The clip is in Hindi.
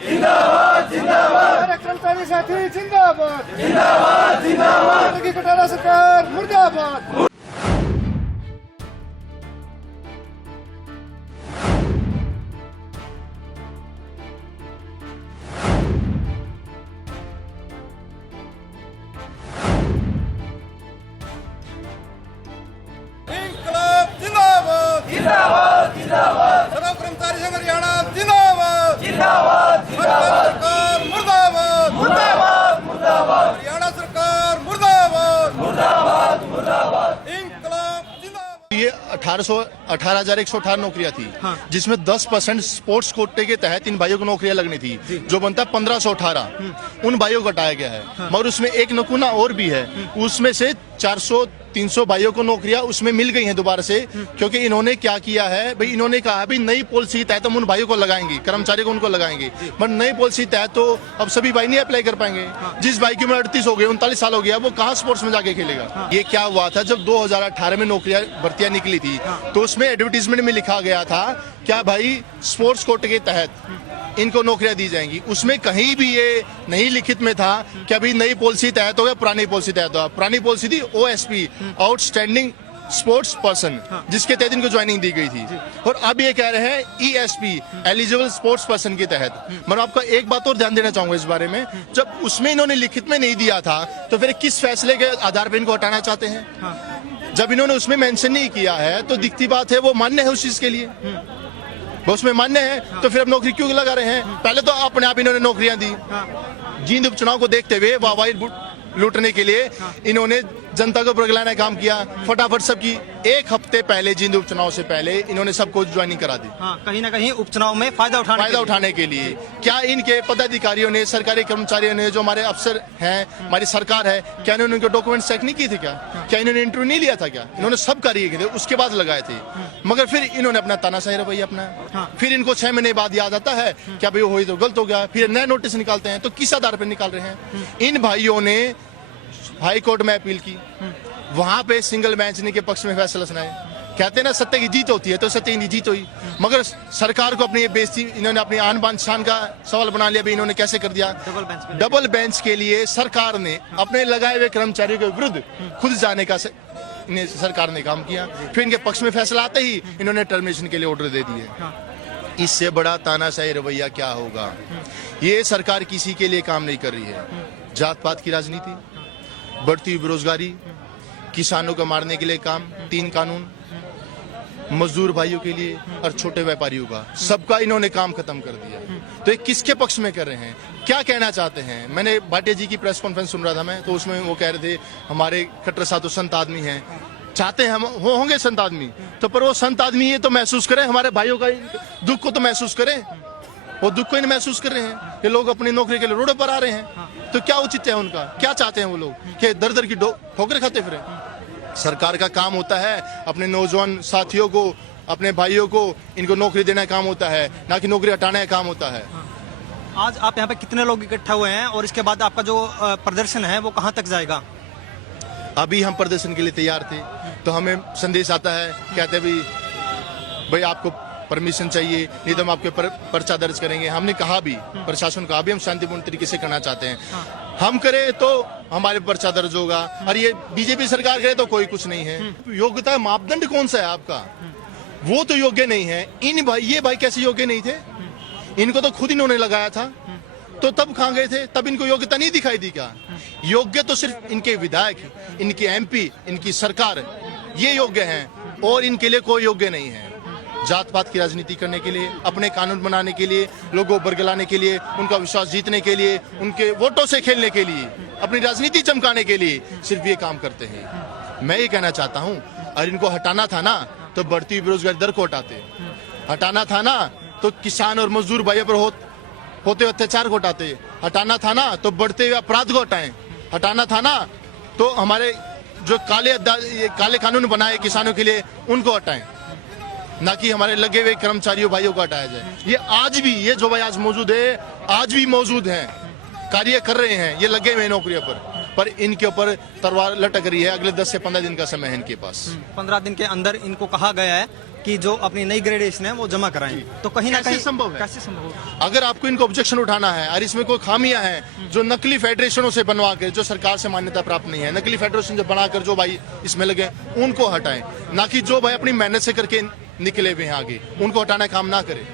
जिंदाबाद जिंदाबाद जिंदाबाद, कर्मचारी साथी जिंदाबाद जिंदाबाद जिंदाबाद, घोटाला सरकार मुर्दाबाद। जिंदाबाद जिंदाबाद, सर्व कर्मचारी संघ हरियाणा जिंदाबाद जिंदाबाद जिंदाबाद, सरकार मुर्दाबाद मुर्दाबाद मुर्दाबाद, हरियाणा सरकार मुर्दाबाद मुर्दाबाद मुर्दाबाद, इंकलाब जिंदाबाद। ये 18,118 नौकरियां थी, जिसमें 10% स्पोर्ट्स कोटे के तहत इन भाइयों को नौकरियां लगनी थी, जो बनता है 1518। उन भाइयों को हटाया गया है, मगर उसमें एक नमूना और भी है। उसमें से 400-300 भाइयों को नौकरियां उसमें मिल गई हैं दोबारा से, क्योंकि इन्होंने क्या किया है भाई, इन्होंने कहा भाई नई पॉलिसी तहत हम उन भाइयों को लगाएंगे, कर्मचारी को उनको लगाएंगे, पर नई पॉलिसी तहत तो अब सभी भाई नहीं अप्लाई कर पाएंगे। जिस भाई की उम्र 38 हो गई, 39 साल हो गया, वो कहाँ स्पोर्ट्स में जाके खेलेगा। ये क्या हुआ था, जब 2018 में नौकरियां भर्तियां निकली थी, तो उसमें एडवर्टीजमेंट में लिखा गया था क्या भाई स्पोर्ट्स कोटे के तहत इनको नौकरियां दी जाएंगी। उसमें कहीं भी ये नहीं लिखित में था कि अभी नई पॉलिसी तहत हो या पुरानी पॉलिसी तहत हो। पुरानी पॉलिसी थी OSP, आउटस्टैंडिंग स्पोर्ट्स पर्सन, जिसके तहत इनको ज्वाइनिंग दी गई थी, और अब ये कह रहे हैं ESP, एलिजिबल स्पोर्ट्स पर्सन के तहत। मैं आपको एक बात और ध्यान देना चाहूंगा इस बारे में, जब उसमें इन्होंने लिखित में नहीं दिया था, तो फिर किस फैसले के आधार पर इनको हटाना चाहते हैं। जब इन्होंने उसमें मेंशन नहीं किया है, तो दिखती बात है वो मान्य है उस चीज के लिए, वो उसमें मान्य है, तो फिर अब नौकरी क्यों लगा रहे हैं। पहले तो अपने आप इन्होंने नौकरियां दी, जींद उपचुनाव को देखते हुए वाहवाही लूटने के लिए इन्होंने जनता को बुरगलाने काम किया। फटाफट सबकी एक हफ्ते पहले, जींद उपचुनाव से पहले, इन्होंने सबको ज्वाइनिंग करा दी। कहीं ना कहीं उपचुनाव में फायदा उठाने के लिए। क्या इनके पदाधिकारियों ने, सरकारी कर्मचारियों ने, जो हमारे अफसर हैं, हमारी सरकार है, क्या इन्होंने उनके डॉक्यूमेंट चेक नहीं किए थे? क्या इन्होंने इंटरव्यू नहीं लिया था? क्या इन्होंने सब कार्य किए थे, उसके बाद लगाए थे। मगर फिर इन्होंने अपना तानाशाही रवैया अपनाया। फिर इनको 6 महीने बाद याद आता है क्या भाई हो तो गलत हो गया, फिर नए नोटिस निकालते हैं। तो किस आधार पर निकाल रहे हैं? इन भाइयों ने हाई कोर्ट में अपील की, वहां पे सिंगल बेंच ने के पक्ष में फैसला सुनाए। कहते हैं ना सत्य की जीत होती है, तो सत्य की जीत हुई। मगर सरकार को अपनी ये बेइज्जती, इन्होंने अपनी आन बान शान का सवाल बना लिया। इन्होंने कैसे कर दिया? डबल बेंच के लिए सरकार ने अपने लगाए हुए कर्मचारियों के विरुद्ध खुद जाने का सरकार ने काम किया। फिर इनके पक्ष में फैसला आते ही इन्होंने टर्मिनेशन के लिए ऑर्डर दे दिए। इससे बड़ा तानाशाही रवैया क्या होगा? ये सरकार किसी के लिए काम नहीं कर रही है। जात पात की राजनीति, बढ़ती हुई बेरोजगारी, किसानों को मारने के लिए काम, 3 कानून, मजदूर भाइयों के लिए और छोटे व्यापारियों का, सबका इन्होंने काम खत्म कर दिया। तो ये किसके पक्ष में कर रहे हैं? क्या कहना चाहते हैं? मैंने भाटिया जी की प्रेस कॉन्फ्रेंस सुन रहा था मैं, तो उसमें वो कह रहे थे हमारे खट्टर साधु संत आदमी हैं, चाहते हैं हम वो होंगे संत आदमी, तो पर वो संत आदमी ये तो महसूस करें, हमारे भाइयों का दुख को तो महसूस करें। वो दुख को ही महसूस कर रहे हैं कि लोग अपनी नौकरी के लिए रोड पर आ रहे हैं। तो क्या उचित है उनका? क्या चाहते हैं वो लोग कि दर दर की ठोकर खाते फिरे? सरकार का काम होता है अपने नौजवान साथियों को, अपने भाइयों को, इनको नौकरी देना काम होता है, ना कि नौकरी हटाने का काम होता है। आज आप यहाँ पे कितने लोग इकट्ठा हुए हैं और इसके बाद आपका जो प्रदर्शन है वो कहाँ तक जाएगा? अभी हम प्रदर्शन के लिए तैयार थे, तो हमें संदेश आता है, कहते भाई आपको परमिशन चाहिए, नहीं तो हम आपके पर्चा दर्ज करेंगे। हमने कहा भी, प्रशासन कहा भी हम शांतिपूर्ण तरीके से करना चाहते हैं, हम करें तो हमारे पर्चा दर्ज होगा, और ये बीजेपी सरकार करे तो कोई कुछ नहीं है। योग्यता मापदंड कौन सा है आपका? वो तो योग्य नहीं है। ये भाई कैसे योग्य नहीं थे? इनको तो खुद इन्होंने लगाया था, तो तब कहाँ गए थे? तब इनको योग्यता नहीं दिखाई दी क्या? योग्य तो सिर्फ इनके विधायक, इनके MP, इनकी सरकार, ये योग्य हैं, और इनके लिए कोई योग्य नहीं है। जात पात की राजनीति करने के लिए, अपने कानून बनाने के लिए, लोगों को बरगलाने के लिए, उनका विश्वास जीतने के लिए, उनके वोटों से खेलने के लिए, अपनी राजनीति चमकाने के लिए सिर्फ ये काम करते हैं। मैं ये कहना चाहता हूँ, अगर इनको हटाना था ना तो बढ़ती हुई बेरोजगारी दर को हटाते, हटाना था ना तो किसान और मजदूर भाइयों पर होते अत्याचार को हटाते, हटाना था ना तो बढ़ते हुए अपराध को हटाएं, हटाना था ना तो हमारे जो काले कानून बनाए किसानों के लिए उनको हटाएं, ना कि हमारे लगे हुए कर्मचारियों भाइयों को हटाया जाए। ये आज भी, ये जो भाई आज मौजूद है, आज भी मौजूद हैं, कार्य कर रहे हैं, ये लगे हुए नौकरियों पर, पर इनके ऊपर तलवार लटक रही है। अगले 10 से 15 दिन का समय है इनके पास। 15 दिन के अंदर इनको कहा गया है कि जो अपनी नई ग्रेडेशन है वो जमा कराएं, तो कहीं ना कैसे कहीं संभव है? कैसे संभव है? अगर आपको इनको ऑब्जेक्शन उठाना है और इसमें कोई खामियां हैं जो नकली फेडरेशनों से बनवा कर, जो सरकार से मान्यता प्राप्त नहीं है, नकली फेडरेशन जो बनाकर जो भाई इसमें लगे उनको हटाएं, ना कि जो भाई अपनी मेहनत से करके निकले हुए हैं आगे उनको हटाना काम ना करें।